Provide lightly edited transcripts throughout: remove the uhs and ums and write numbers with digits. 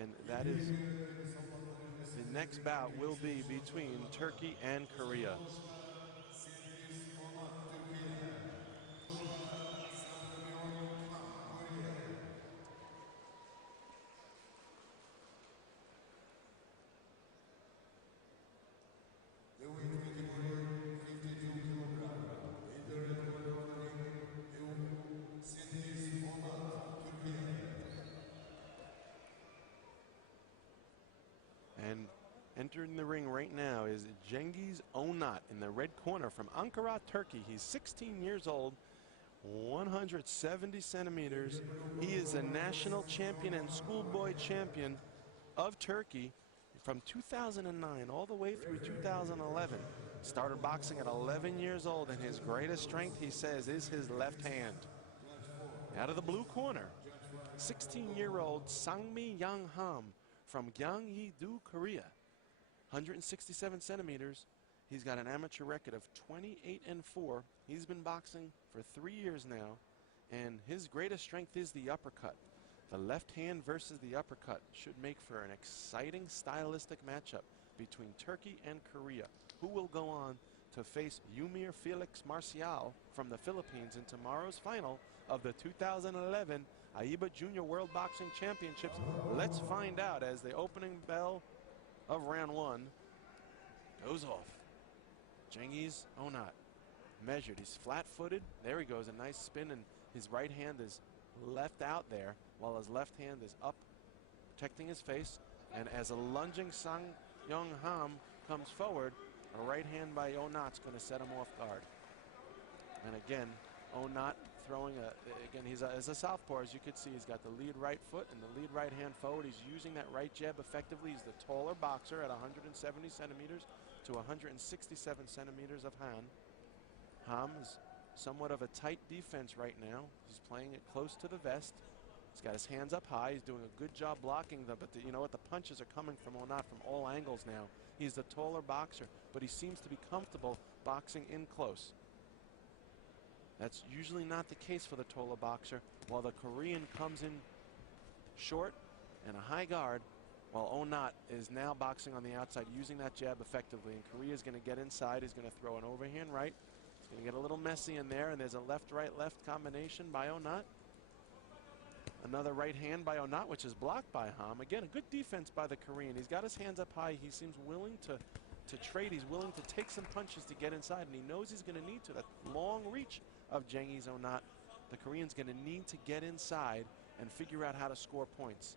And that is, the next bout will be between Turkey and Korea. And entering the ring right now is Cengiz Onat in the red corner from Ankara, Turkey. He's 16 years old, 170 centimeters. He is a national champion and schoolboy champion of Turkey from 2009 all the way through 2011. Started boxing at 11 years old, and his greatest strength, he says, is his left hand. Out of the blue corner, 16-year-old Sangmi Yangham from Gyeonggi-do, Korea. 167 centimeters. He's got an amateur record of 28-4. He's been boxing for 3 years now, and his greatest strength is the uppercut. The left hand versus the uppercut should make for an exciting stylistic matchup between Turkey and Korea, who will go on to face Yumir Felix Marcial from the Philippines in tomorrow's final of the 2011 AIBA Junior World Boxing Championships. Let's find out as the opening bell of round one goes off. Cengiz Onat measured. He's flat-footed. There he goes, a nice spin, and his right hand is left out there while his left hand is up, protecting his face. And as a lunging Sang Yong-ham comes forward, a right hand by Onat's going to set him off guard. And again, Onat throwing again, he's a southpaw, as you could see. He's got the lead right foot and the lead right hand forward. He's using that right jab effectively. He's the taller boxer at 170 centimeters to 167 centimeters of Han. Ham is somewhat of a tight defense right now. He's playing it close to the vest. He's got his hands up high. He's doing a good job blocking them, but you know what? The punches are coming from Onat from all angles now. He's the taller boxer, but he seems to be comfortable boxing in close. That's usually not the case for the taller boxer, while the Korean comes in short and a high guard, while Onat is now boxing on the outside, using that jab effectively. And Korea's going to get inside. He's going to throw an overhand right. He's going to get a little messy in there, and there's a left-right-left combination by Onat. Another right hand by Onat, which is blocked by Ham. Again, a good defense by the Korean. He's got his hands up high. He seems willing to trade. He's willing to take some punches to get inside, and he knows he's going to need to. That long reach of Cengiz Onat, the Korean's going to need to get inside and figure out how to score points.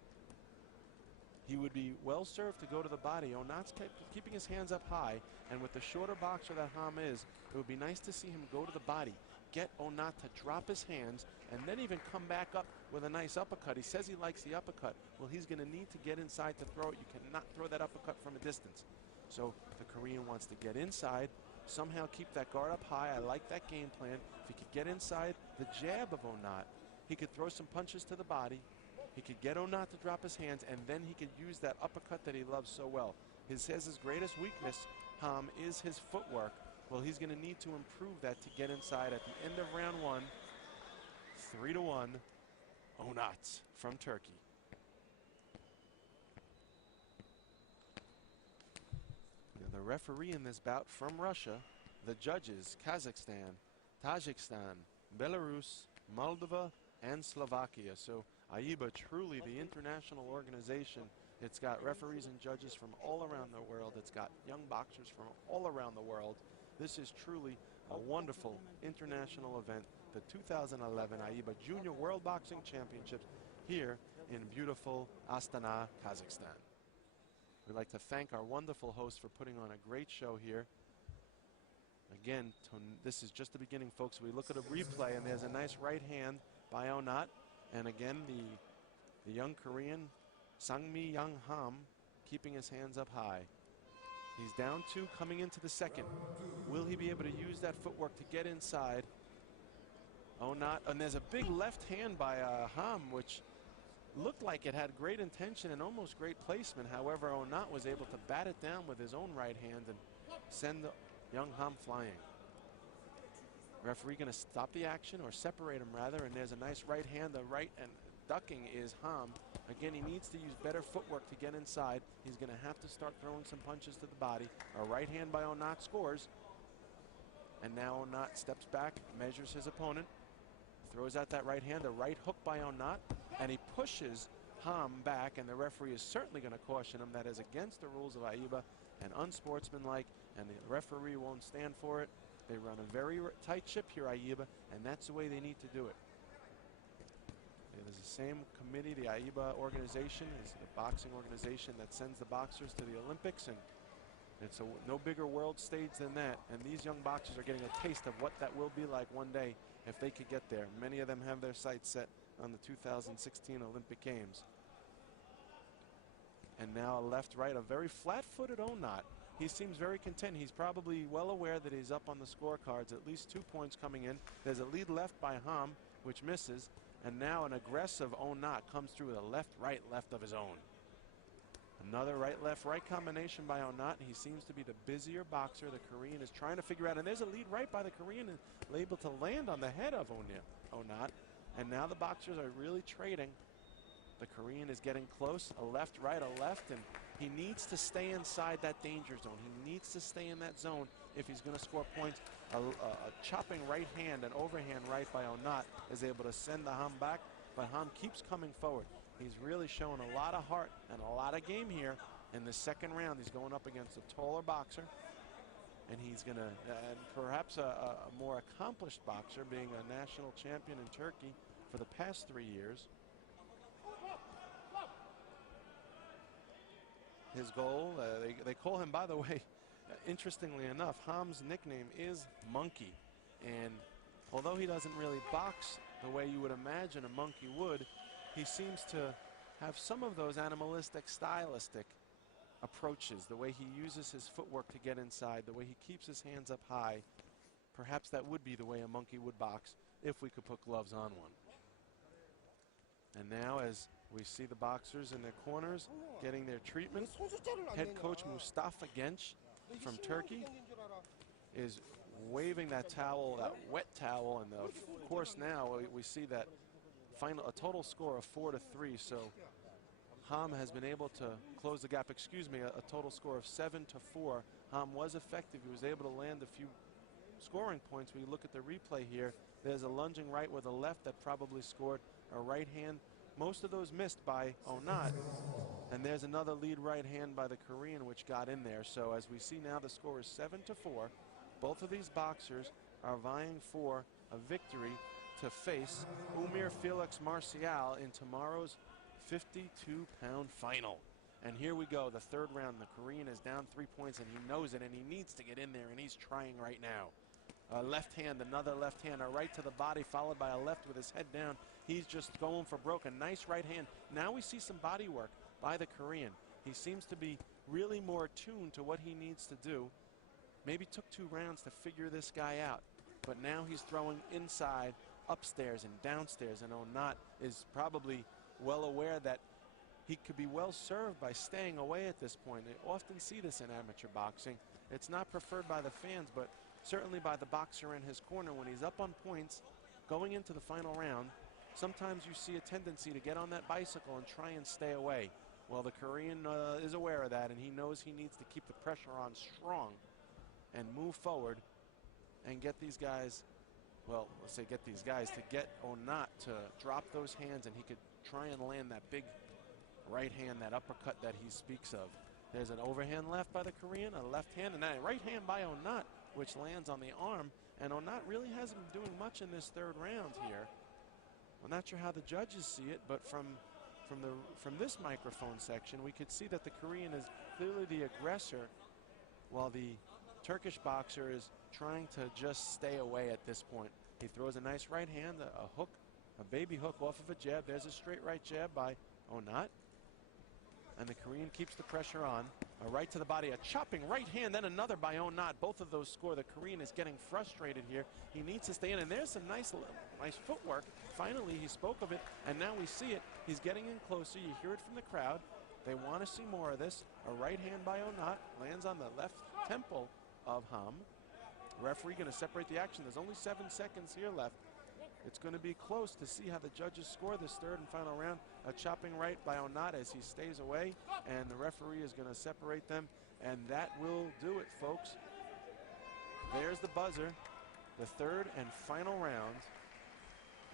He would be well served to go to the body. Onat's keeping his hands up high, and with the shorter boxer that Ham is, it would be nice to see him go to the body, get Onat to drop his hands, and then even come back up with a nice uppercut. He says he likes the uppercut. Well, he's going to need to get inside to throw it. You cannot throw that uppercut from a distance. So the Korean wants to get inside, somehow keep that guard up high. I like that game plan. If he could get inside the jab of Onat, he could throw some punches to the body. He could get Onat to drop his hands, and then he could use that uppercut that he loves so well. He says his greatest weakness, Ham, is his footwork. Well, he's going to need to improve that to get inside at the end of round one. 3-1, Onat from Turkey. Now, the referee in this bout from Russia, the judges, Kazakhstan, Tajikistan, Belarus, Moldova, and Slovakia. So AIBA, truly the international organization. It's got referees and judges from all around the world. It's got young boxers from all around the world. This is truly a wonderful international event, the 2011 AIBA Junior World Boxing Championships here in beautiful Astana, Kazakhstan. We'd like to thank our wonderful host for putting on a great show here. Again, this is just the beginning, folks. We look at a replay, and there's a nice right hand by Onat. And again, the young Korean, Sangmi Yangham, keeping his hands up high. He's down 2 coming into the second. Will he be able to use that footwork to get inside? Onat, and there's a big left hand by Ham, which looked like it had great intention and almost great placement. However, Onat was able to bat it down with his own right hand and send young Ham flying. Referee going to stop the action, or separate him rather, and there's a nice right hand, the right, and ducking is Ham. Again, he needs to use better footwork to get inside. He's going to have to start throwing some punches to the body. A right hand by Onat scores. And now Onat steps back, measures his opponent, throws out that right hand, the right hook by Onat, and he pushes Ham back, and the referee is certainly going to caution him. That is against the rules of AIBA and unsportsmanlike, and the referee won't stand for it. They run a very tight ship here, AIBA, and that's the way they need to do it. There's the same committee, the AIBA organization is the boxing organization that sends the boxers to the Olympics, and it's no bigger world stage than that. And these young boxers are getting a taste of what that will be like one day if they could get there. Many of them have their sights set on the 2016 Olympic Games. And now a left-right, a very flat-footed Onat. He seems very content. He's probably well aware that he's up on the scorecards, at least 2 points coming in. There's a lead left by Ham, which misses. And now an aggressive Onat comes through with a left-right left of his own. Another right-left-right combination by Onat. He seems to be the busier boxer. The Korean is trying to figure out, and there's a lead right by the Korean, and able to land on the head of Onat. And now the boxers are really trading. The Korean is getting close, a left-right, a left, and he needs to stay inside that danger zone. He needs to stay in that zone if he's going to score points. A chopping right hand, an overhand right by Onat is able to send the Ham back, but Ham keeps coming forward. He's really showing a lot of heart and a lot of game here in the second round. He's going up against a taller boxer, and he's going to, and perhaps a more accomplished boxer, being a national champion in Turkey for the past 3 years. His goal, they call him, by the way, interestingly enough, Ham's nickname is Monkey. And although he doesn't really box the way you would imagine a monkey would, he seems to have some of those animalistic, stylistic approaches, the way he uses his footwork to get inside, the way he keeps his hands up high. Perhaps that would be the way a monkey would box if we could put gloves on one. And now, as we see the boxers in their corners getting their treatment, head coach Mustafa Genç from Turkey is waving that towel, that wet towel, and of course now we see that a total score of 4-3. So Ham has been able to close the gap. Excuse me, a total score of 7-4. Ham was effective. He was able to land a few scoring points. When you look at the replay here, there's a lunging right with a left that probably scored, a right hand. Most of those missed by Onat. And there's another lead right hand by the Korean, which got in there. So as we see now, the score is 7-4. Both of these boxers are vying for a victory to face Umir Felix Marcial in tomorrow's 52-pound final. And here we go, the third round. The Korean is down 3 points, and he knows it, and he needs to get in there, and he's trying right now. A left hand, another left hand, a right to the body, followed by a left with his head down. He's just going for broke. A nice right hand. Now we see some body work by the Korean. He seems to be really more attuned to what he needs to do. Maybe took 2 rounds to figure this guy out, but now he's throwing inside, upstairs, and downstairs, and Onat is probably well aware that he could be well served by staying away at this point. I often see this in amateur boxing. It's not preferred by the fans, but certainly by the boxer in his corner. When he's up on points going into the final round, sometimes you see a tendency to get on that bicycle and try and stay away. Well, the Korean is aware of that, and he knows he needs to keep the pressure on strong and move forward and get these guys, well, let's say get these guys, to get Onat to drop those hands, and he could try and land that big right hand, that uppercut that he speaks of. There's an overhand left by the Korean, a left hand, and a right hand by Onat, which lands on the arm. And Onat really hasn't been doing much in this third round here. I'm not sure how the judges see it, but from this microphone section, we could see that the Korean is clearly the aggressor, while the Turkish boxer is trying to just stay away at this point. He throws a nice right hand, a hook, a baby hook off of a jab. There's a straight right jab by Onat. And the Korean keeps the pressure on. A right to the body, a chopping right hand, then another by Onat. Both of those score. The Korean is getting frustrated here. He needs to stay in, and there's some nice footwork. Finally, he spoke of it, and now we see it. He's getting in closer. You hear it from the crowd. They want to see more of this. A right hand by Onat lands on the left temple of Ham. Referee going to separate the action. There's only 7 seconds here left. It's going to be close to see how the judges score this third and final round. A chopping right by Onat as he stays away, and the referee is going to separate them, and that will do it, folks. There's the buzzer, the third and final round,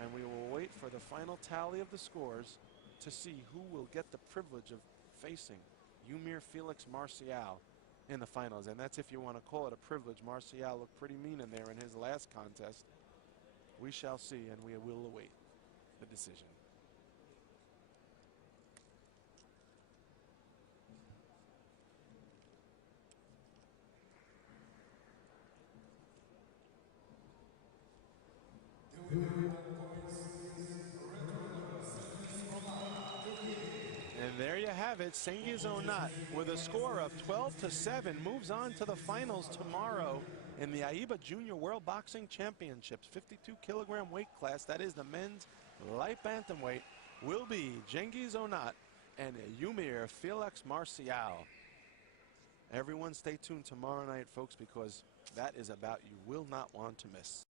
and we will wait for the final tally of the scores to see who will get the privilege of facing Yumir Felix Marcial in the finals. And that's if you want to call it a privilege. Marcial looked pretty mean in there in his last contest. We shall see, and we will await the decision. And there you have it. Cengiz Onat, with a score of 12-7, moves on to the finals tomorrow in the AIBA Junior World Boxing Championships, 52-kilogram weight class. That is the men's light bantamweight. Will be Cengiz Onat and Yumir Felix Marcial. Everyone stay tuned tomorrow night, folks, because that is about you will not want to miss.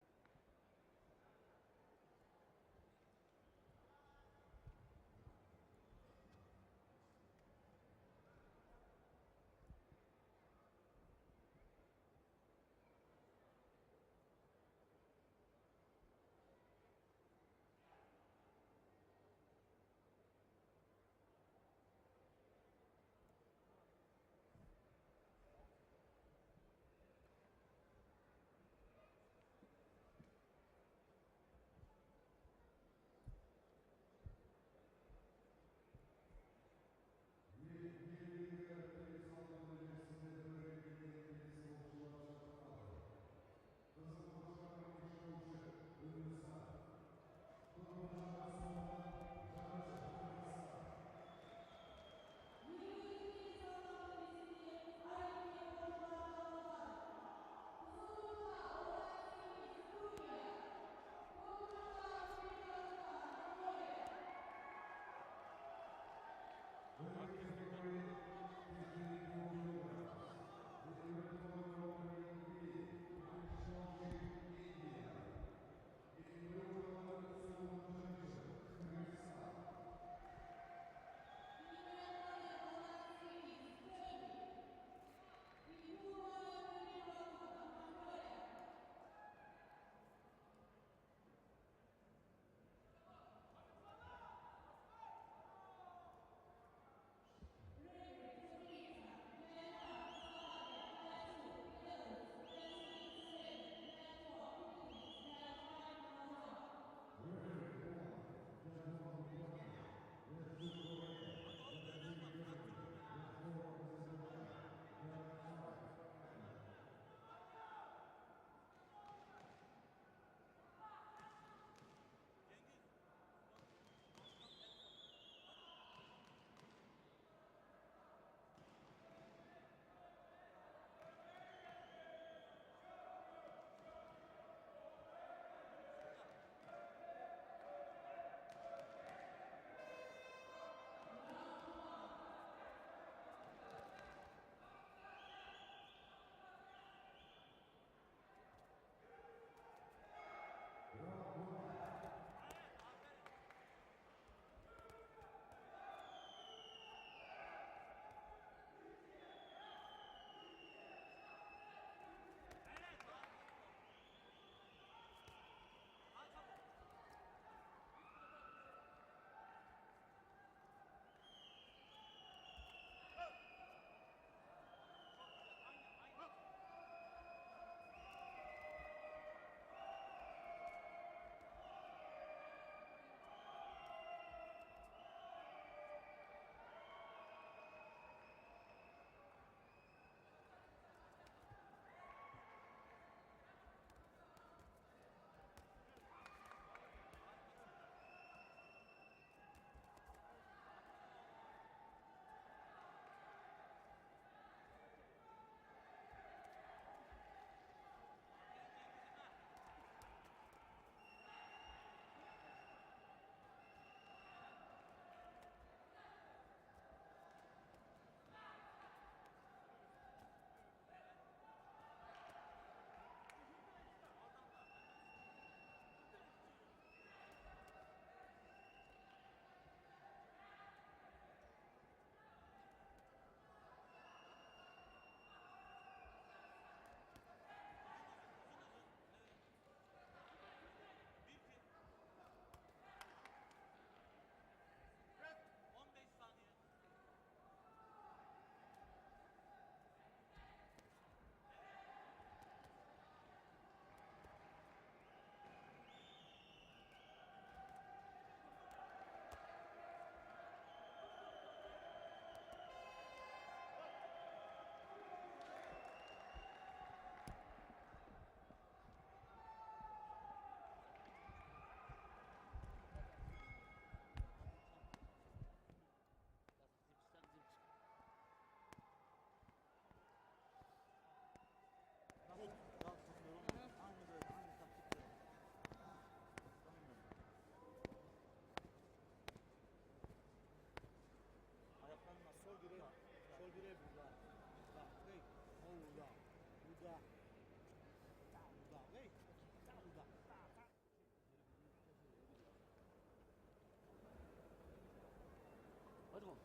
어디고?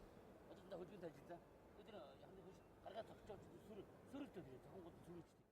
어디다 어디다 진짜? 어디나 한대 보시. 가르가 저 술을 떠들어. 저런 것도 술을 치지.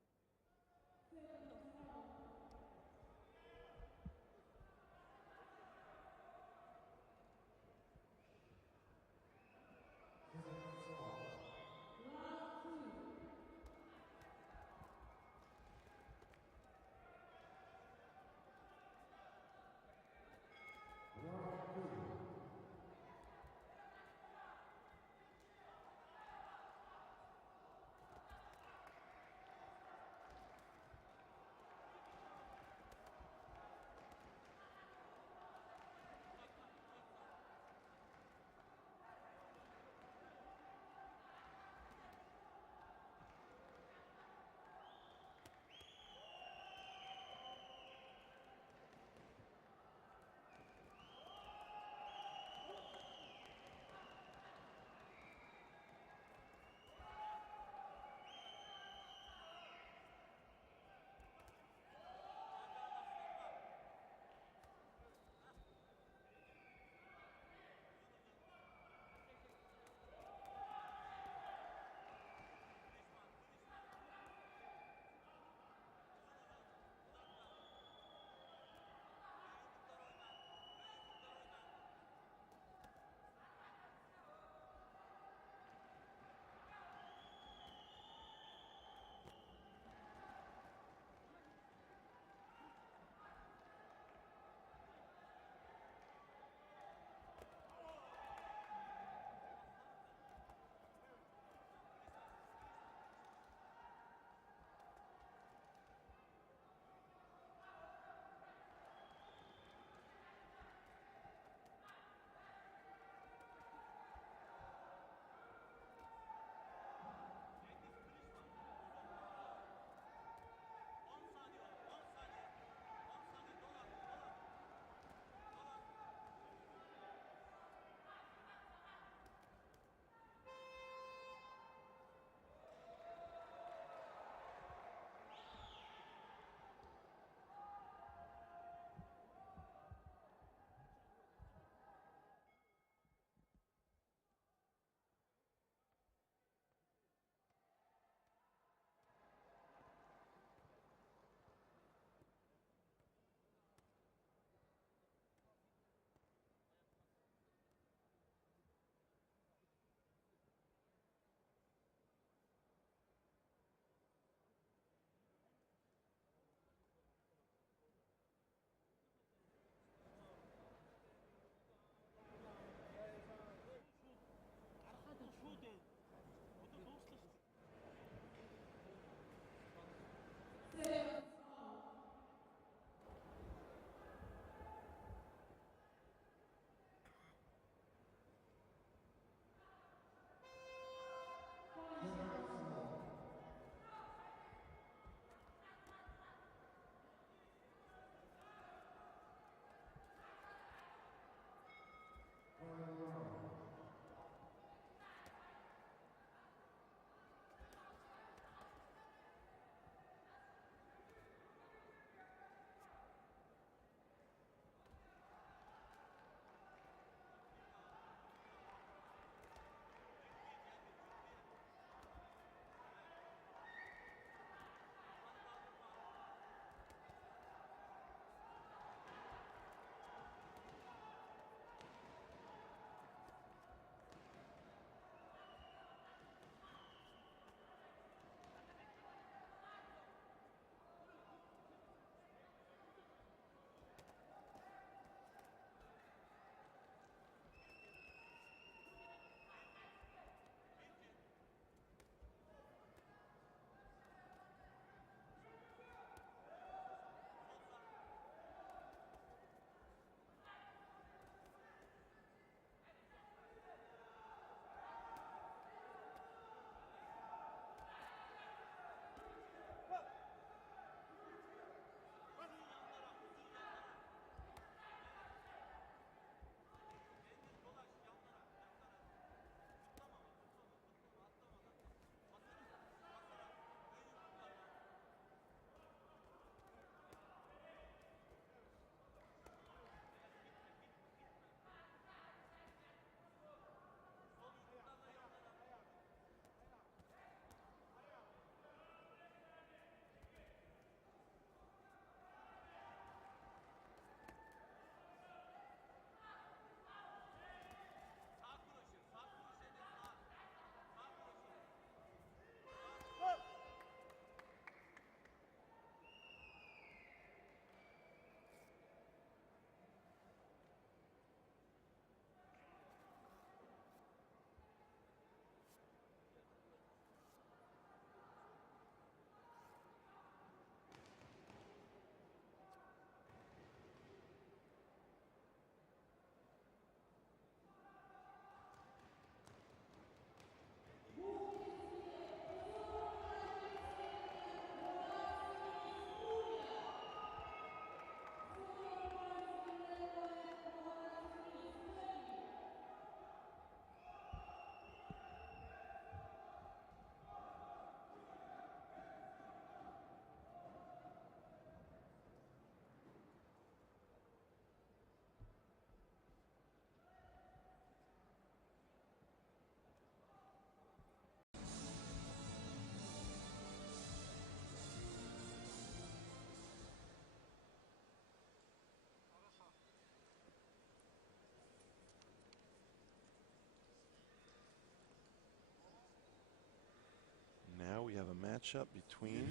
matchup between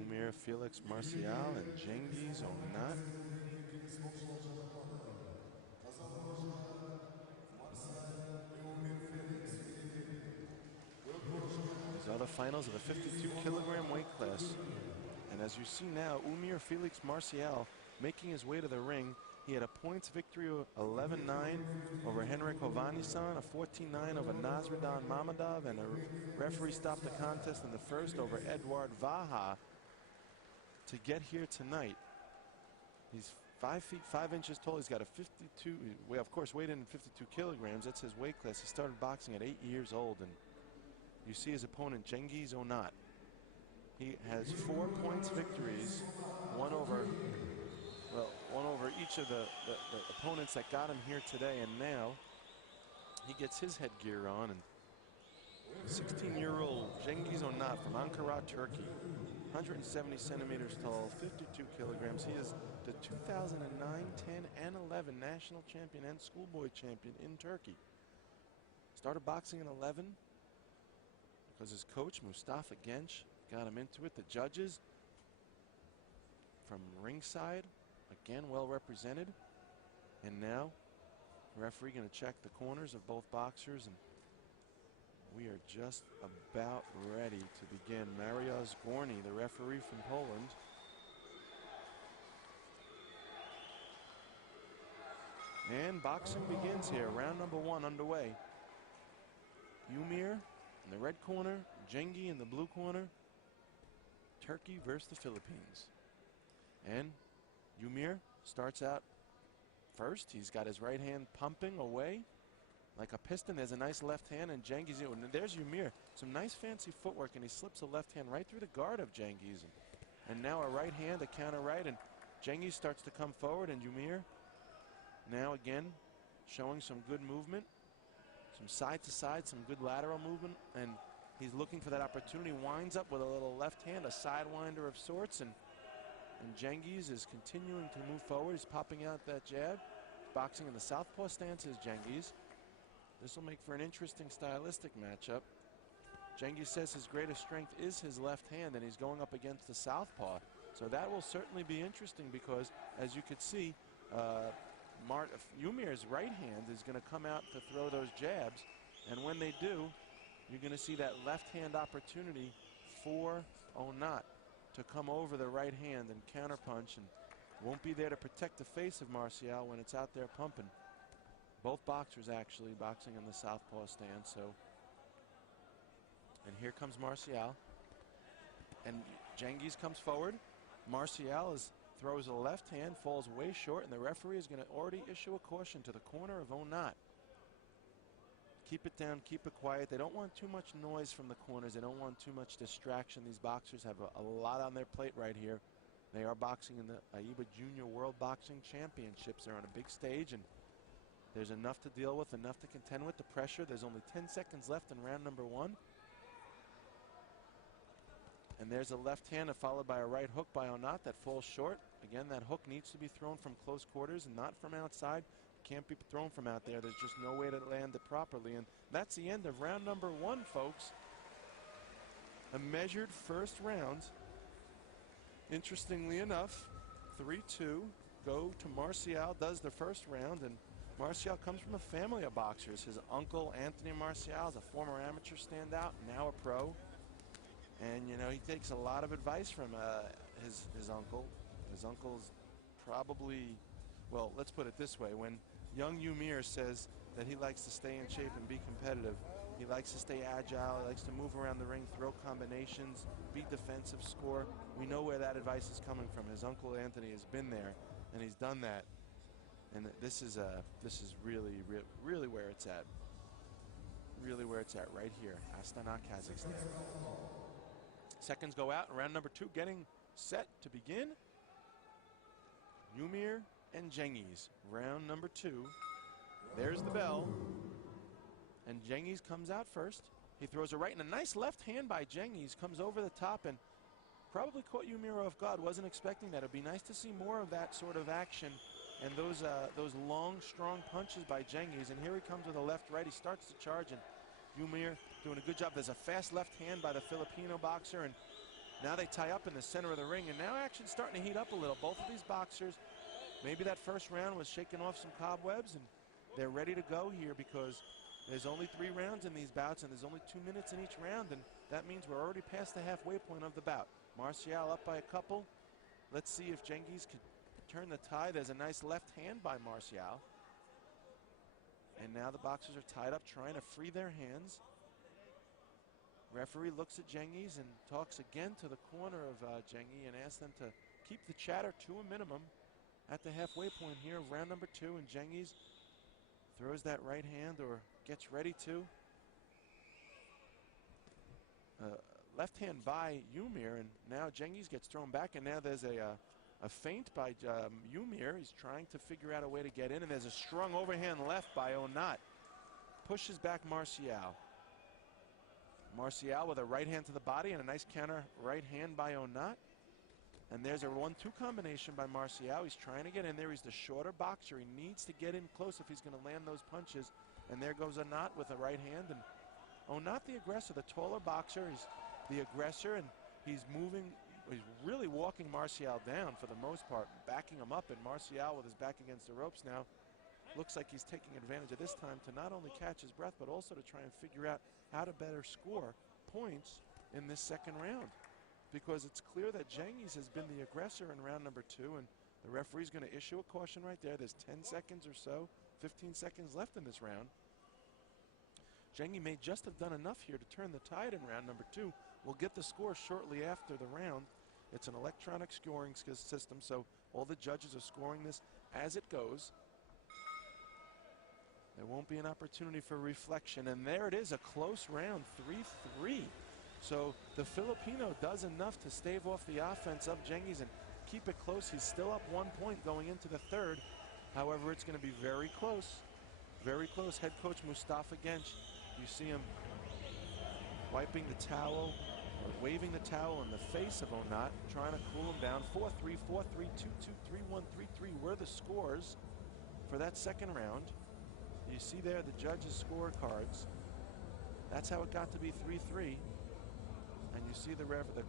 Umir Felix Marcial and Cengiz Onat. These are the finals of the 52-kilogram weight class. And as you see now, Umir Felix Marcial making his way to the ring. He had a points victory of 11-9 over Henrik Hovhannisson, a 14-9 over Nasruddin Mammadov, and a referee stopped the contest in the first over Eduard Vaha to get here tonight. He's 5 feet 5 inches tall. He's got a 52, well, of course, weighed in 52 kilograms. That's his weight class. He started boxing at 8 years old, and you see his opponent, Cengiz Onat. He has 4 points victories, one over each of the opponents that got him here today, and now he gets his headgear on. And 16-year-old Cengiz Onat from Ankara, Turkey, 170 centimeters tall, 52 kilograms. He is the 2009, 10, and 11 national champion and schoolboy champion in Turkey. Started boxing in 11 because his coach, Mustafa Genç, got him into it. The judges from ringside, again, well represented. And now, referee going to check the corners of both boxers, and we are just about ready to begin. Marcial Zgorny, the referee from Poland. And boxing begins here. Round number 1 underway. Umir in the red corner, Cengiz in the blue corner. Turkey versus the Philippines. And Umir starts out first. He's got his right hand pumping away like a piston. There's a nice left hand, and Cengiz, and there's Umir. Some nice fancy footwork, and he slips a left hand right through the guard of Cengiz. And now a right hand, a counter right, and Cengiz starts to come forward, and Umir now again showing some good movement, some side to side, some good lateral movement, and he's looking for that opportunity. Winds up with a little left hand, a sidewinder of sorts, and Cengiz is continuing to move forward. He's popping out that jab. Boxing in the southpaw stance is Cengiz. This will make for an interesting stylistic matchup. Cengiz says his greatest strength is his left hand, and he's going up against the southpaw. So that will certainly be interesting because, as you could see, Umir's right hand is going to come out to throw those jabs. And when they do, you're going to see that left hand opportunity for Onat to come over the right hand and counterpunch, and won't be there to protect the face of Marcial when it's out there pumping. Both boxers actually boxing in the southpaw stance. So, and here comes Marcial, and Cengiz comes forward. Marcial throws a left hand, falls way short, and the referee is going to already issue a caution to the corner of Onat. Keep it down, keep it quiet. They don't want too much noise from the corners. They don't want too much distraction. These boxers have a lot on their plate right here. They are boxing in the AIBA Junior World Boxing Championships. They're on a big stage, and there's enough to deal with, enough to contend with. The pressure, there's only 10 seconds left in round number 1. And there's a left hand followed by a right hook by Onat that falls short. Again, that hook needs to be thrown from close quarters and not from outside. Can't be thrown from out there. There's just no way to land it properly. And that's the end of round number 1, folks. A measured first round. Interestingly enough, 3-2 go to Marcial, does the first round, and Marcial comes from a family of boxers. His uncle, Anthony Marcial, is a former amateur standout, now a pro. And, you know, he takes a lot of advice from his uncle. His uncle's probably, well, let's put it this way. When young Umir says that he likes to stay in shape and be competitive, he likes to stay agile, he likes to move around the ring, throw combinations, be defensive, score. We know where that advice is coming from. His uncle Anthony has been there, and he's done that. And this is really, really where it's at. Really where it's at right here, Astana, Kazakhstan. Seconds go out, and round number 2 getting set to begin. Umir and Cengiz, round number 2. There's the bell, and Cengiz comes out first. He throws a right, and a nice left hand by Cengiz comes over the top and probably caught Umir off guard. Wasn't expecting that. It'd be nice to see more of that sort of action and those long, strong punches by Cengiz. And here he comes with a left-right. He starts to charge, and Ymir doing a good job. There's a fast left hand by the Filipino boxer, and now they tie up in the center of the ring, and now action's starting to heat up a little. Both of these boxers, maybe that first round was shaking off some cobwebs, and they're ready to go here because there's only 3 rounds in these bouts, and there's only 2 minutes in each round, and that means we're already past the halfway point of the bout. Marcial up by a couple. Let's see if Cengiz could turn the tide. There's a nice left hand by Marcial. And now the boxers are tied up trying to free their hands. Referee looks at Cengiz and talks again to the corner of Cengiz and asks them to keep the chatter to a minimum at the halfway point here of round number 2. And Cengiz throws that right hand, or gets ready to. Left hand by Ymir, and now Cengiz gets thrown back, and now there's a feint by Ymir. He's trying to figure out a way to get in, and there's a strong overhand left by Onat. Pushes back Marcial. Marcial with a right hand to the body and a nice counter right hand by Onat. And there's a 1-2 combination by Marcial. He's trying to get in there. He's the shorter boxer. He needs to get in close if he's going to land those punches. And there goes Onat with a right hand. And Onat, the aggressor, the taller boxer, he's the aggressor, and he's moving. He's really walking Marcial down for the most part, backing him up. And Marcial with his back against the ropes now looks like he's taking advantage of this time to not only catch his breath, but also to try and figure out how to better score points in this second round. Because it's clear that Cengiz has been the aggressor in round number 2, and the referee's going to issue a caution right there. There's 10 seconds or so, 15 seconds left in this round. Cengiz may just have done enough here to turn the tide in round number 2. We'll get the score shortly after the round. It's an electronic scoring system, so all the judges are scoring this as it goes. There won't be an opportunity for reflection, and there it is, a close round, 3-3. So the Filipino does enough to stave off the offense of Cengiz and keep it close. He's still up 1 point going into the third. However, it's going to be very close. Very close. Head coach Mustafa Genç, you see him wiping the towel, or waving the towel in the face of Onat, trying to cool him down. 4-3, 4-3, 2-2, 3-1, 3-3 were the scores for that second round. You see there the judges' scorecards. That's how it got to be 3-3. And you see the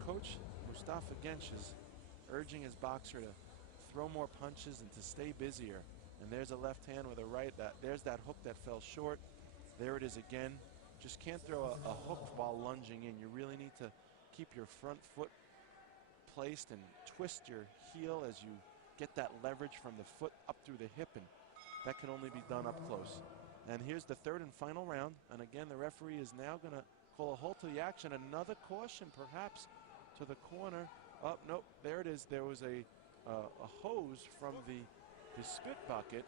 coach, Mustafa Genç, is urging his boxer to throw more punches and to stay busier. And there's a left hand with a right. There's that hook that fell short. There it is again. Just can't throw a hook while lunging in. You really need to keep your front foot placed and twist your heel as you get that leverage from the foot up through the hip, and that can only be done up close. And here's the third and final round. And again, the referee is now going to call a halt to the action. Another caution, perhaps, to the corner. Oh, nope, there it is. There was a hose from the spit bucket,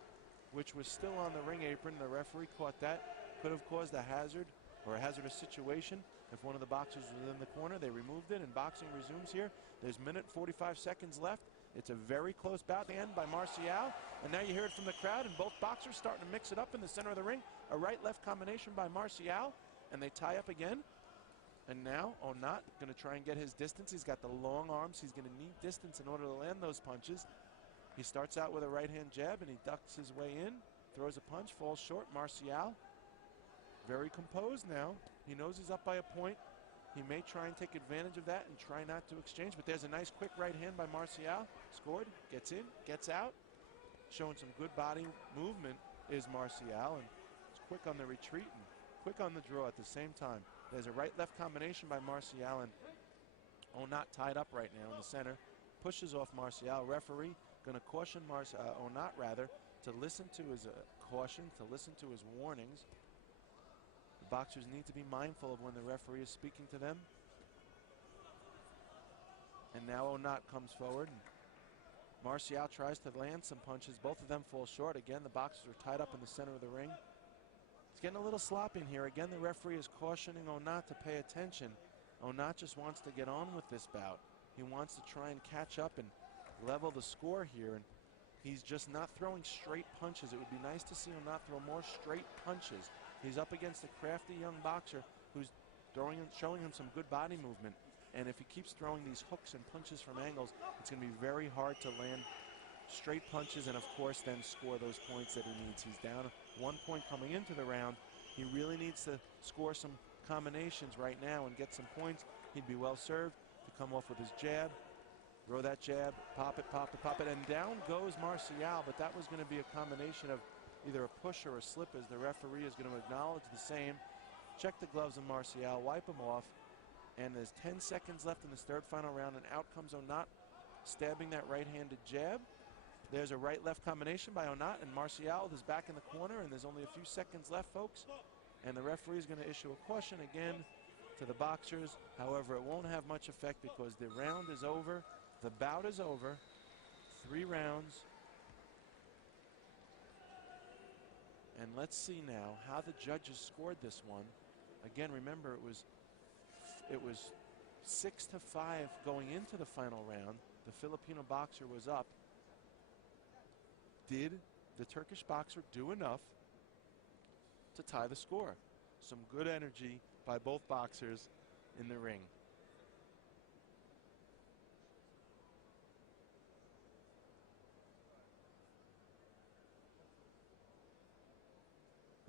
which was still on the ring apron. The referee caught that. Could have caused a hazard or a hazardous situation if one of the boxers was in the corner. They removed it, and boxing resumes here. There's a minute 45 seconds left. It's a very close bout to end by Marcial. And now you hear it from the crowd, and both boxers starting to mix it up in the center of the ring. A right-left combination by Marcial, and they tie up again. And now Onat going to try and get his distance. He's got the long arms. He's going to need distance in order to land those punches. He starts out with a right-hand jab, and he ducks his way in, throws a punch, falls short. Marcial, very composed now. He knows he's up by a point. He may try and take advantage of that and try not to exchange, but there's a nice quick right hand by Marcial. Scored, gets in, gets out. Showing some good body movement is Marcial, and it's quick on the retreat and quick on the draw at the same time. There's a right-left combination by Marcial, and Onat tied up right now in the center. Pushes off Marcial. Referee going to caution Onat to listen to his caution, to listen to his warnings. The boxers need to be mindful of when the referee is speaking to them. And now Onat comes forward. And Marcial tries to land some punches. Both of them fall short. Again, the boxers are tied up in the center of the ring. It's getting a little sloppy in here. Again, the referee is cautioning Onat to pay attention. Onat just wants to get on with this bout. He wants to try and catch up and level the score here. And he's just not throwing straight punches. It would be nice to see Onat throw more straight punches. He's up against a crafty young boxer who's showing him some good body movement. And if he keeps throwing these hooks and punches from angles, it's going to be very hard to land straight punches and, of course, then score those points that he needs. He's down 1 point coming into the round. He really needs to score some combinations right now and get some points. He'd be well served to come off with his jab. Throw that jab, pop it, pop it, pop it, and down goes Marcial, but that was going to be a combination of either a push or a slip, as the referee is going to acknowledge the same. Check the gloves on Marcial, wipe him off, and there's 10 seconds left in this third final round, and out comes Onat, stabbing that right-handed jab. There's a right-left combination by Onat, and Marcial is back in the corner, and there's only a few seconds left, folks. And the referee is going to issue a caution again to the boxers. However, it won't have much effect because the round is over. The bout is over. 3 rounds. And let's see now how the judges scored this one. Again, remember, it was 6-5 going into the final round. The Filipino boxer was up. Did the Turkish boxer do enough to tie the score? Some good energy by both boxers in the ring.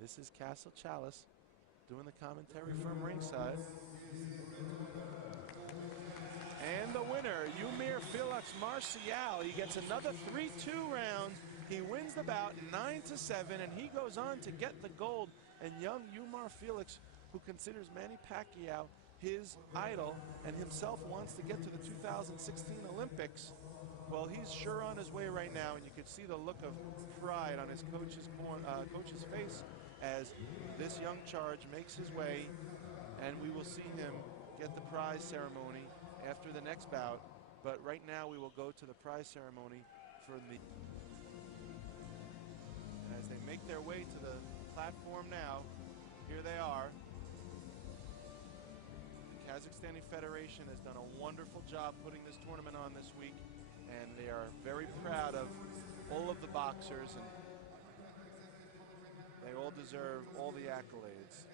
This is Castle Chalice doing the commentary from ringside. And the winner, Umir Felix Marcial. He gets another 3-2 round. He wins the bout 9-7, and he goes on to get the gold. And young Umar Felix, who considers Manny Pacquiao his idol and himself wants to get to the 2016 Olympics, well, he's sure on his way right now, and you can see the look of pride on his coach's face as this young charge makes his way, and we will see him get the prize ceremony after the next bout. But right now we will go to the prize ceremony for the... And as they make their way to the platform now, here they are. The Kazakhstani Federation has done a wonderful job putting this tournament on this week, and they are very proud of all of the boxers, and they all deserve all the accolades.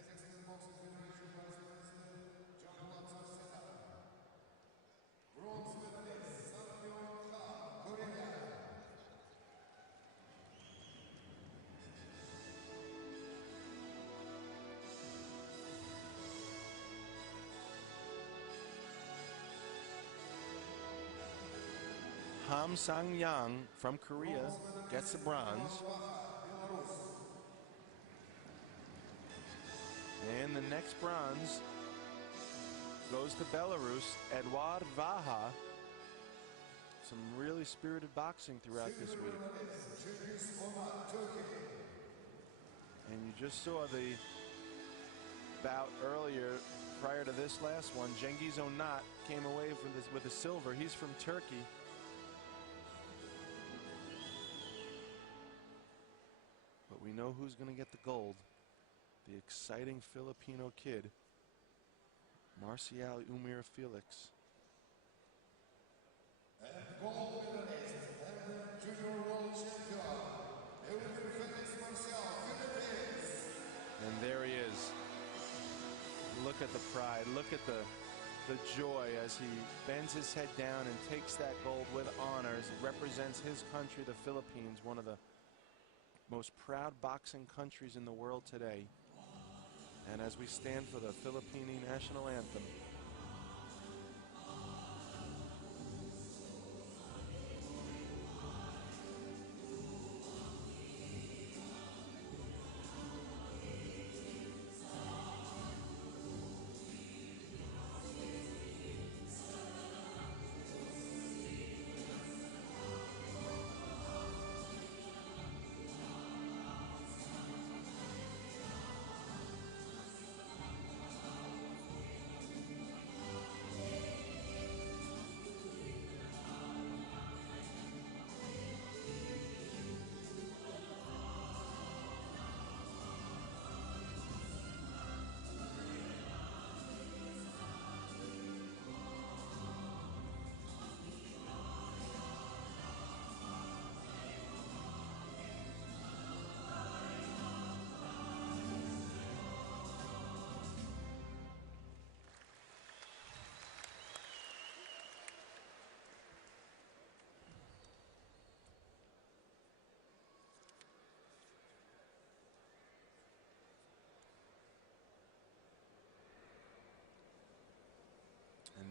Ham Sang-yang from Korea gets a bronze. And the next bronze goes to Belarus, Eduard Vaha. Some really spirited boxing throughout this week. And you just saw the bout earlier prior to this last one. Cengiz Onat came away from this with a silver. He's from Turkey. But we know who's going to get the gold. The exciting Filipino kid, Marcial Umir Felix. And gold medalist and junior world champion, Umir Felix Marcial, Philippines. And there he is. Look at the pride. Look at the joy as he bends his head down and takes that gold with honors. It represents his country, the Philippines, one of the most proud boxing countries in the world today. And as we stand for the Philippine national anthem,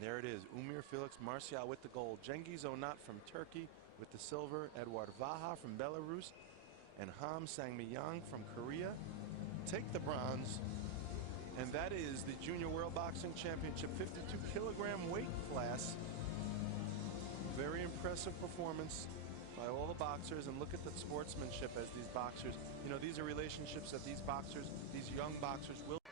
there it is. Umir Felix Marcial with the gold. Cengiz Onat from Turkey with the silver. Eduard Vaha from Belarus. And Ham Sangmyang from Korea take the bronze. And that is the Junior World Boxing Championship 52-kilogram weight class. Very impressive performance by all the boxers, and look at the sportsmanship as these boxers, you know, these are relationships that these boxers, these young boxers will.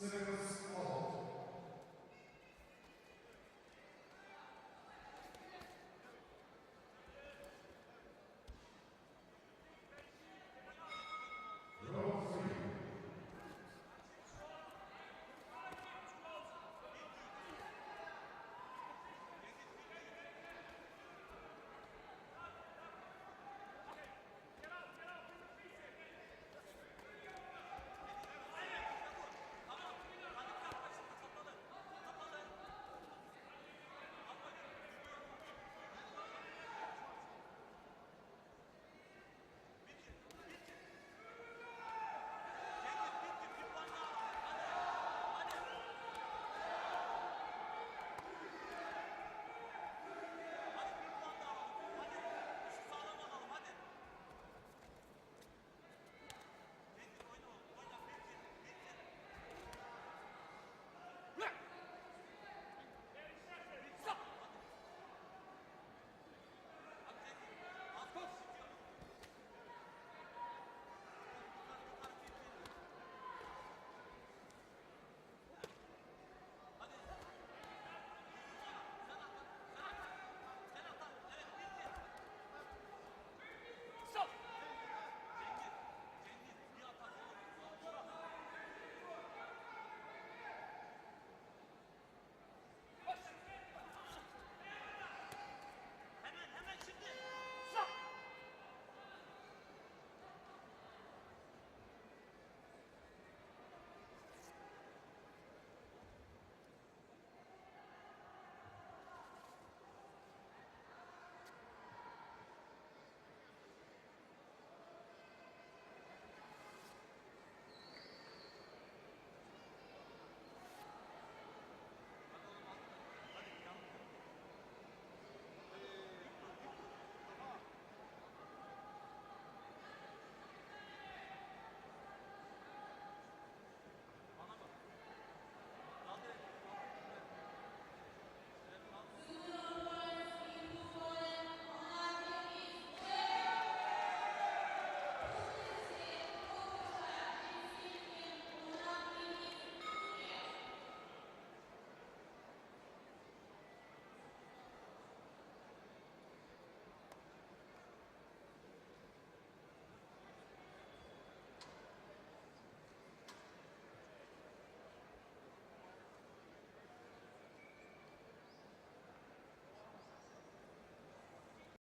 Semifinal.